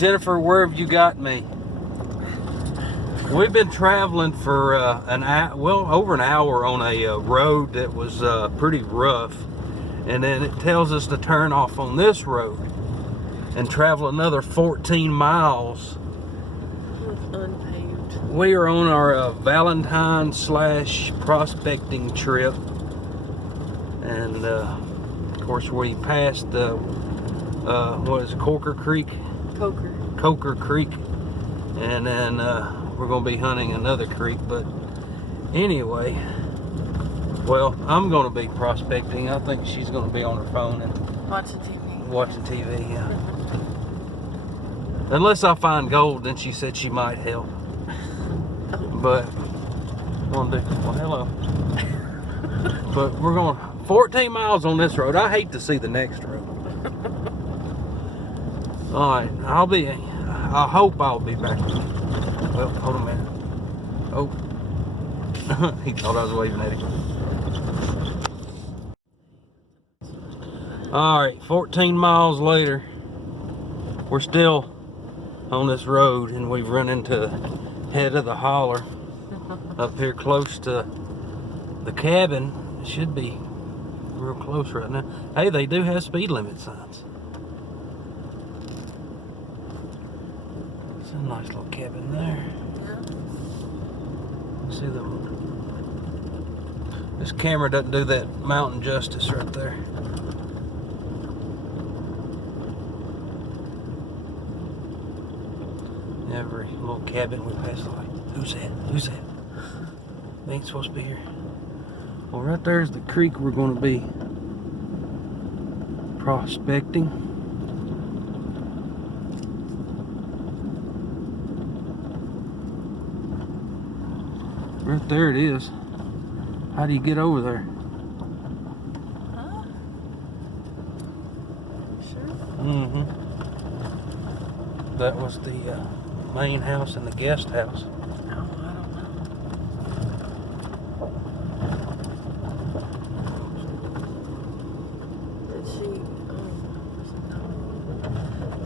Jennifer, where have you got me? We've been traveling for over an hour on a road that was pretty rough, and then it tells us to turn off on this road and travel another 14 miles. Unpaved. We are on our Valentine / prospecting trip, and of course we passed what is it, Coker Creek? Coker Creek, and then we're going to be hunting another creek. But anyway, well, I'm going to be prospecting. I think she's going to be on her phone and watching TV, yeah. Unless I find gold, then she said she might help. But well, hello. But we're going 14 miles on this road. I hate to see the next road. All right, I hope I'll be back. Well, hold a minute. Oh, he thought I was waving at him. All right, 14 miles later, we're still on this road, and we've run into the head of the holler up here close to the cabin. It should be real close right now. Hey, they do have speed limit signs. It's a nice little cabin there. See them. This camera doesn't do that mountain justice right there. Every little cabin we pass, like, who's that? Who's that? They ain't supposed to be here. Well, right there's the creek we're going to be prospecting. Right there it is. How do you get over there? Huh? Sure. Mm-hmm. That was the main house and the guest house. No, I don't know.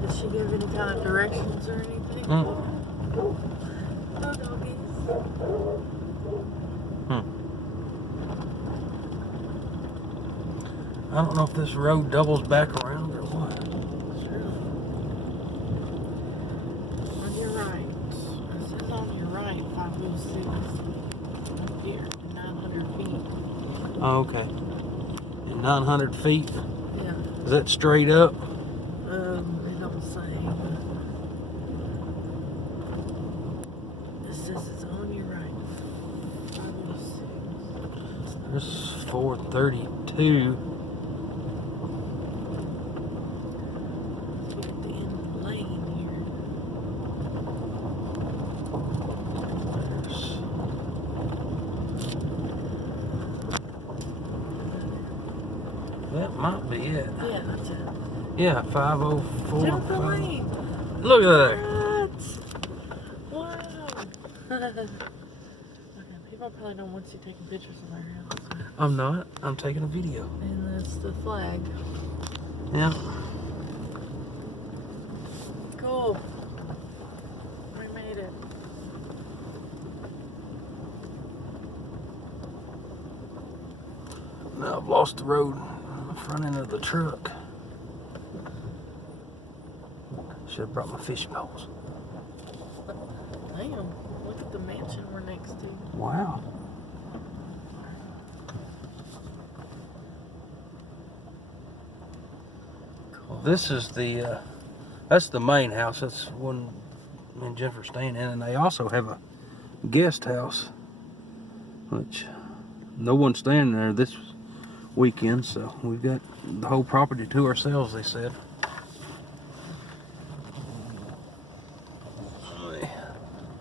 Did she give any kind of directions or anything? Mm. No doggies. I don't know if this road doubles back around or what. Sure. On your right. It says on your right, 506. Up here, 900 feet. Oh, okay. And 900 feet? Yeah. Is that straight up? It don't say. It says it's on your right. 506. This is 432. That might be it. Yeah, that's it. Yeah, 504. Jennifer Lane. Look at that. What? Wow. Okay, people probably don't want you taking pictures of our house. I'm not. I'm taking a video. And that's the flag. Yeah. Cool. We made it. Now I've lost the road. Front end of the truck. Should have brought my fishing poles. Damn, look at the mansion we're next to. Wow. Cool. This is the that's the main house. That's one me and Jennifer staying in, and they also have a guest house, which no one's staying there this weekend, so we've got the whole property to ourselves, they said.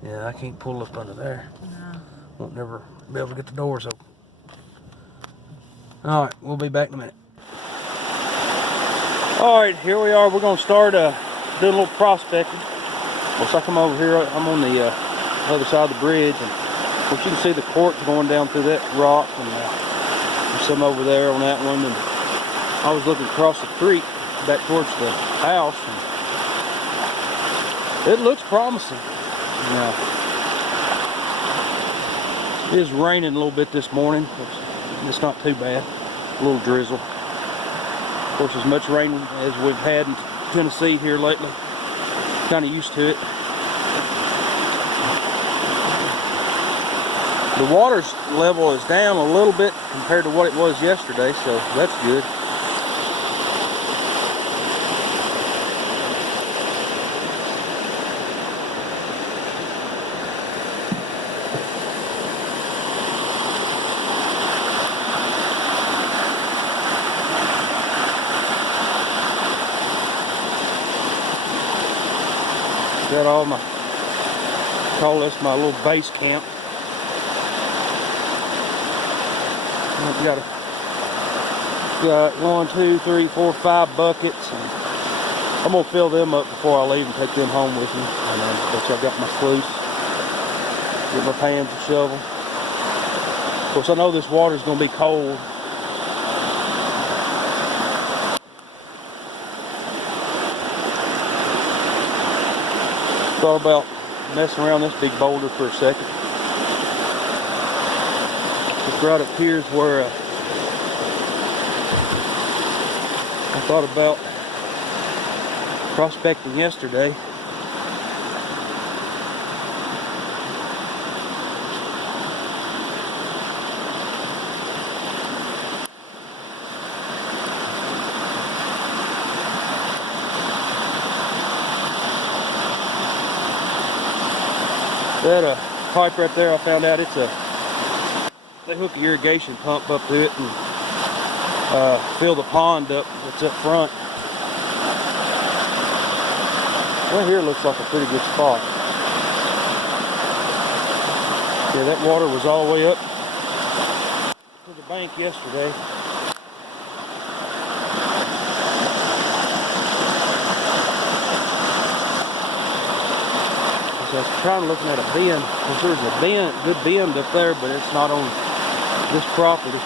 Yeah, I can't pull up under there. No. Won't never be able to get the doors open. All right, we'll be back in a minute. All right, here we are. We're going to start doing a little prospecting. Once I come over here, I'm on the other side of the bridge, and of course you can see the quartz going down through that rock, and there's some over there on that one. And I was looking across the creek back towards the house, and It looks promising. Now, it is raining a little bit this morning. It's not too bad. A little drizzle. Of course, as much rain as we've had in Tennessee here lately. Kind of used to it. The water's level is down a little bit compared to what it was yesterday, so that's good. Got all my, call this my little base camp. Got 1, 2, 3, 4, 5 buckets. And I'm gonna fill them up before I leave and take them home with me. And I've got my sluice, get my pans and shovel. Of course, I know this water is gonna be cold. Thought about messing around this big boulder for a second. It's right up here is where I thought about prospecting yesterday. That pipe right there, I found out they hook an irrigation pump up to it and fill the pond up that's up front. Well, here looks like a pretty good spot. Yeah, that water was all the way up to the bank yesterday. I was trying looking at a bend, because there's a good bend up there, but it's not on this property.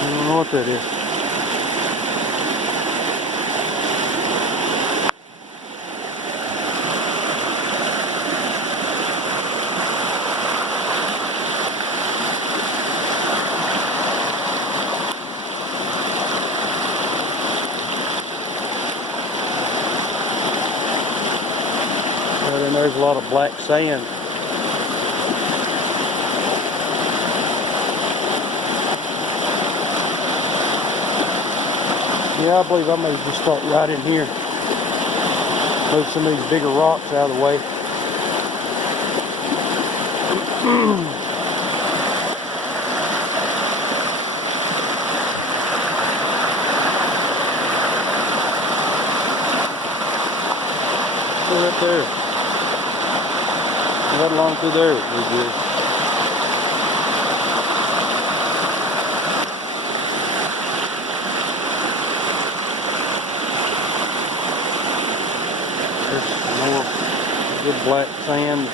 I don't know what that is. And there's a lot of black sand. Yeah, I believe I may just start right in here. Move some of these bigger rocks out of the way. Right there. Right along through there would be good. There's some more good black sand.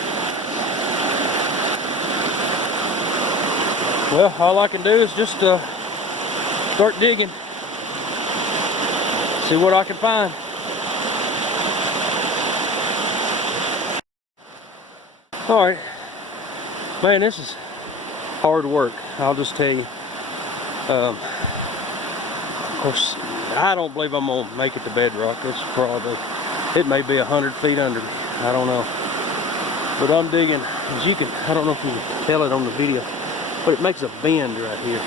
Well, all I can do is just start digging. See what I can find. Alright, man, this is hard work, I'll just tell you. Of course, I don't believe I'm going to make it to bedrock. It's probably, it may be 100 feet under me, I don't know. But I'm digging, as you can, I don't know if you can tell it on the video, but it makes a bend right here.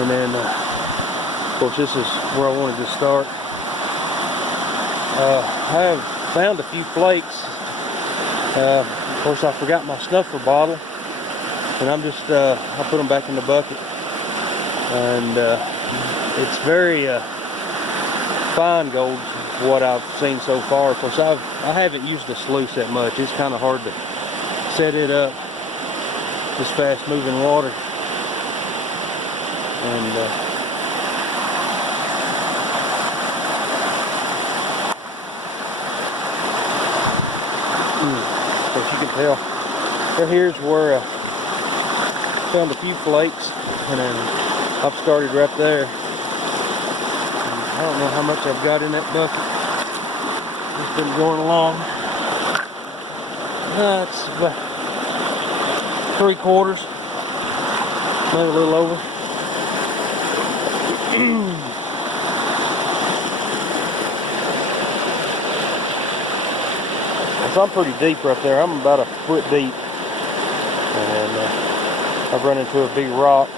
And then, of course, this is where I wanted to start. I have found a few flakes. Of course, I forgot my snuffer bottle, and I'm just, I put them back in the bucket, and it's very fine gold, what I've seen so far. Of course, I haven't used the sluice that much. It's kind of hard to set it up, this fast moving water, and tell. Right here's where I found a few flakes, and then I've started right there. And I don't know how much I've got in that bucket. Just been going along. That's about 3/4, maybe a little over. So I'm pretty deep right there. I'm about a foot deep, and I've run into a big rock.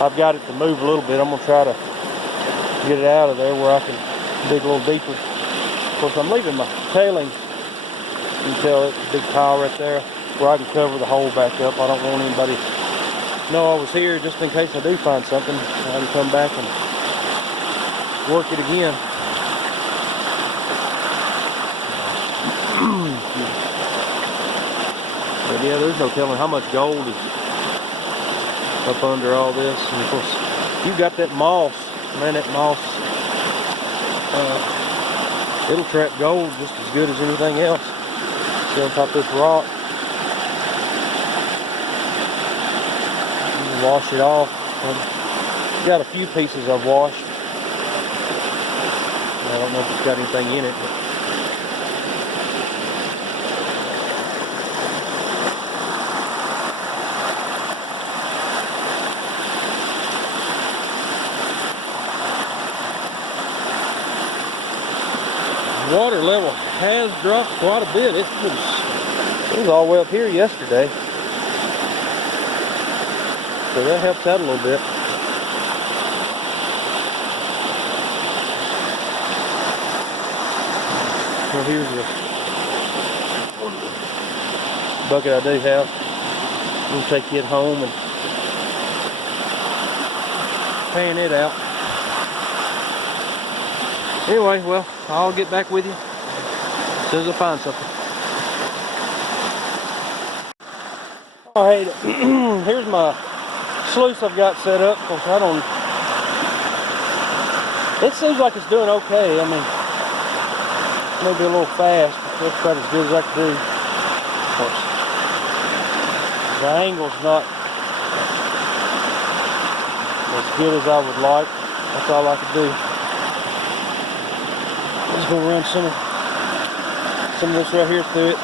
I've got it to move a little bit. I'm gonna try to get it out of there where I can dig a little deeper. Of course, I'm leaving my tailing until it's a big pile right there where I can cover the hole back up. I don't want anybody to know I was here, just in case I do find something. I can come back and work it again. But yeah, there's no telling how much gold is up under all this. And of course, you got that moss, man. That moss, it'll trap gold just as good as anything else. See on top of this rock. You can wash it off. Got a few pieces I've washed. I don't know if it's got anything in it, but water level has dropped quite a bit. It was all the way up here yesterday, so that helps out a little bit. Well, here's the bucket I do have. I'm gonna take it home and pan it out. Anyway, well, I'll get back with you as soon as I find something. Alright, here's my sluice I've got set up. Of course, it seems like it's doing okay. I mean, maybe a little fast, but that's about as good as I can do. Of course, the angle's not as good as I would like. That's all I can do. I'm just gonna run some of this right here through it.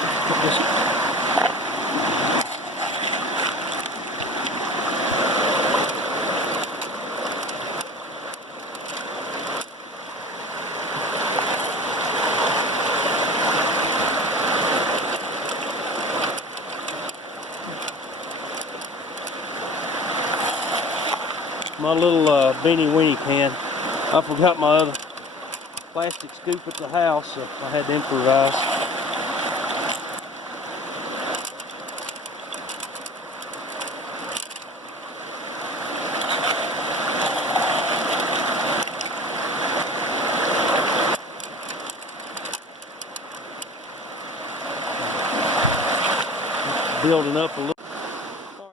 My little beanie weenie can. I forgot my other plastic scoop at the house, so I had to improvise. Building up a little.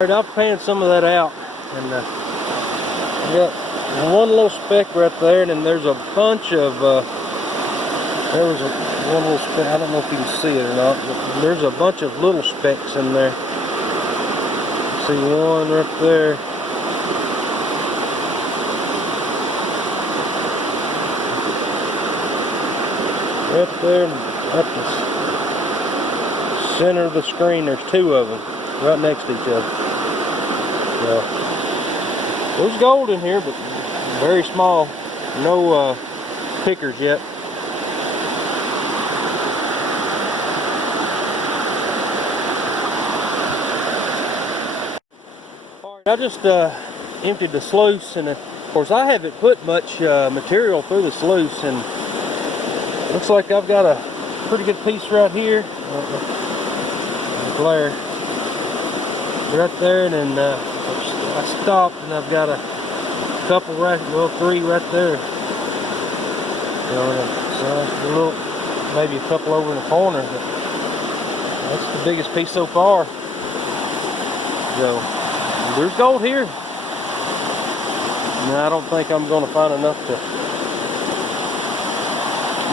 Alright, I've panned some of that out, and I got one little speck right there, and then there's a bunch of there was one little speck. I don't know if you can see it or not, but there's a bunch of little specks in there. See one right there. Right there at the center of the screen, there's two of them right next to each other. So, there's gold in here, but very small. No pickers yet. I just emptied the sluice, and of course I haven't put much material through the sluice, and looks like I've got a pretty good piece right here. Glare right there, and then I stopped, and I've got a couple right, well, three right there. So a little, maybe a couple over in the corner, but that's the biggest piece so far. So there's gold here. Now, I don't think I'm going to find enough to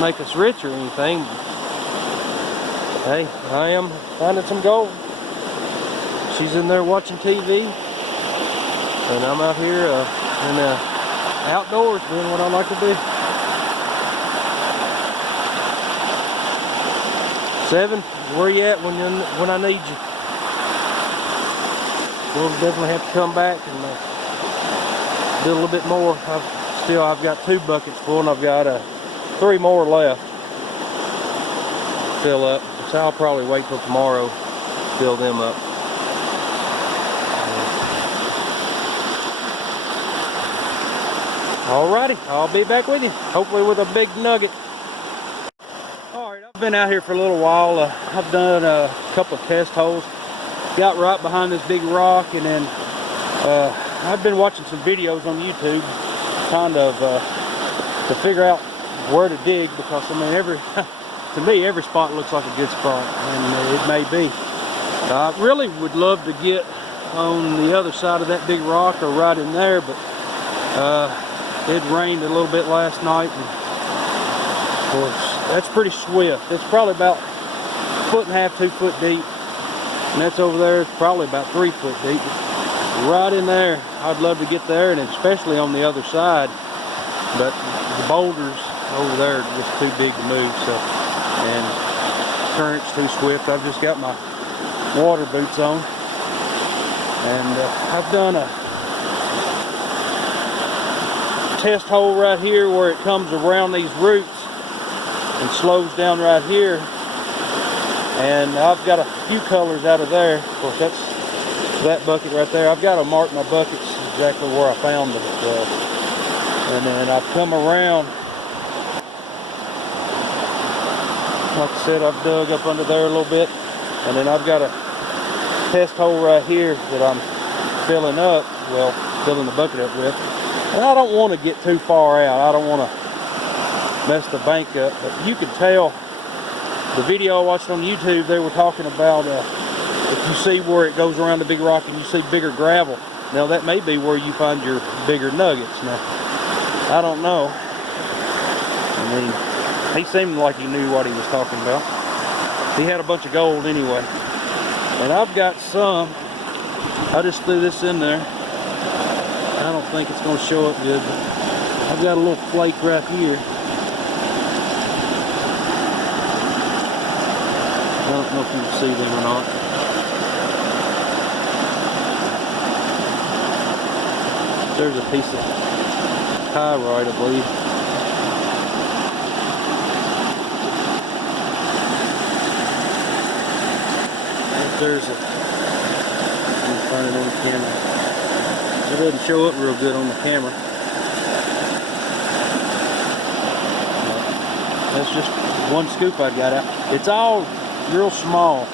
make us rich or anything. Hey, I am finding some gold. She's in there watching TV, and I'm out here in the outdoors doing what I like to do. 7, where you at when I need you? We'll definitely have to come back and do a little bit more. I've got 2 buckets full, and I've got 3 more left to fill up. So I'll probably wait till tomorrow to fill them up. Alrighty, I'll be back with you, hopefully with a big nugget. Alright, I've been out here for a little while. I've done a couple of test holes. Got right behind this big rock, and then I've been watching some videos on YouTube, kind of to figure out where to dig, because I mean, to me every spot looks like a good spot, and it may be. I really would love to get on the other side of that big rock or right in there, but it rained a little bit last night, and of course that's pretty swift. It's probably about 1.5 to 2 foot deep, and that's over there. It's probably about 3 foot deep. Right in there, I'd love to get there, and especially on the other side, but the boulders over there are just too big to move, so, and current's too swift. I've just got my water boots on, and I've done a test hole right here where it comes around these roots and slows down right here, and I've got a few colors out of there. Of course, that's that bucket right there. I've got to mark my buckets exactly where I found them, and then I've come around. Like I said, I've dug up under there a little bit, and then I've got a test hole right here that I'm filling up, well, filling the bucket up with. And I don't want to get too far out. I don't want to mess the bank up, but you can tell the video I watched on YouTube, they were talking about if you see where it goes around the big rock and you see bigger gravel, now that may be where you find your bigger nuggets. Now, I don't know. I mean, he seemed like he knew what he was talking about. He had a bunch of gold anyway. And I've got some. I just threw this in there. I don't think it's going to show up good, but I've got a little flake right here. I don't know if you can see them or not. There's a piece of pyrite, I believe. There's a, let me find it on the camera. It doesn't show up real good on the camera. That's just one scoop I got out. It's all real small.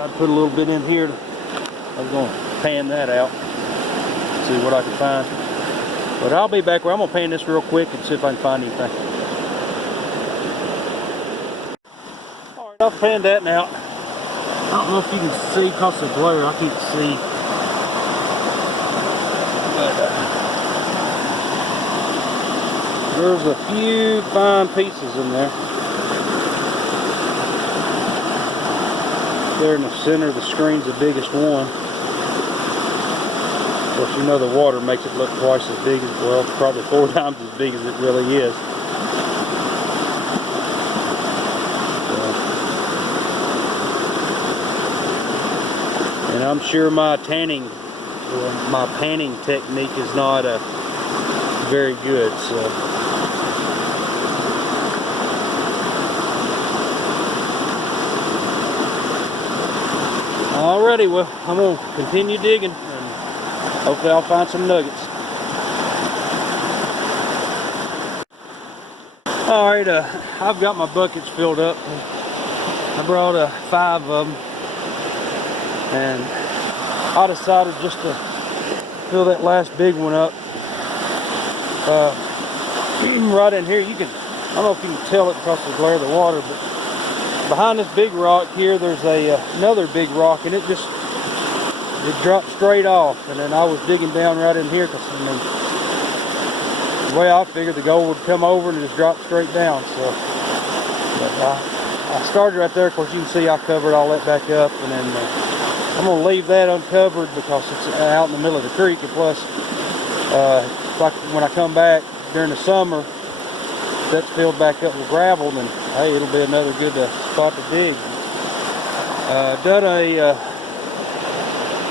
I'd put a little bit in here. I was going to pan that out, see what I can find. But I'll be back where I'm going to pan this real quick and see if I can find anything. Alright, I've panned that now. I don't know if you can see because of the glare, I can't see. But there's a few fine pieces in there. There in the center of the screen's the biggest one. Of course, you know the water makes it look twice as big as, well, probably 4 times as big as it really is. And I'm sure my panning technique is not very good, so. Alrighty, well, I'm going to continue digging, and hopefully I'll find some nuggets. Alright, I've got my buckets filled up. I brought 5 of them. And I decided just to fill that last big one up. Right in here, you can, I don't know if you can tell it because of the glare of the water, but behind this big rock here, there's another big rock, and it dropped straight off. And then I was digging down right in here because, I mean, well, I figured the gold would come over and just drop straight down. So, but I started right there. Of course, you can see I covered all that back up, and then I'm gonna leave that uncovered because it's out in the middle of the creek, and plus, like when I come back during the summer, that's filled back up with gravel, then hey, it'll be another good spot to dig. Done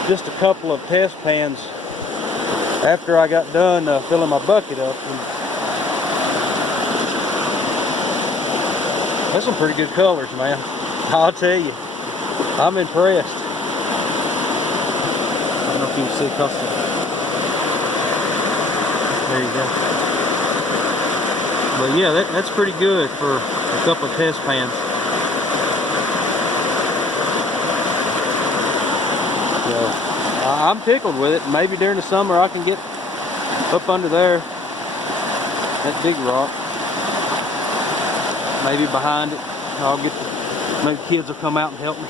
just a couple of test pans after I got done filling my bucket up. And that's some pretty good colors, man. I'll tell you, I'm impressed. I don't know if you can see custom. There you go. But yeah, that's pretty good for a couple of test pans. So I'm tickled with it. Maybe during the summer I can get up under there, that big rock. Maybe behind it. Maybe kids will come out and help me.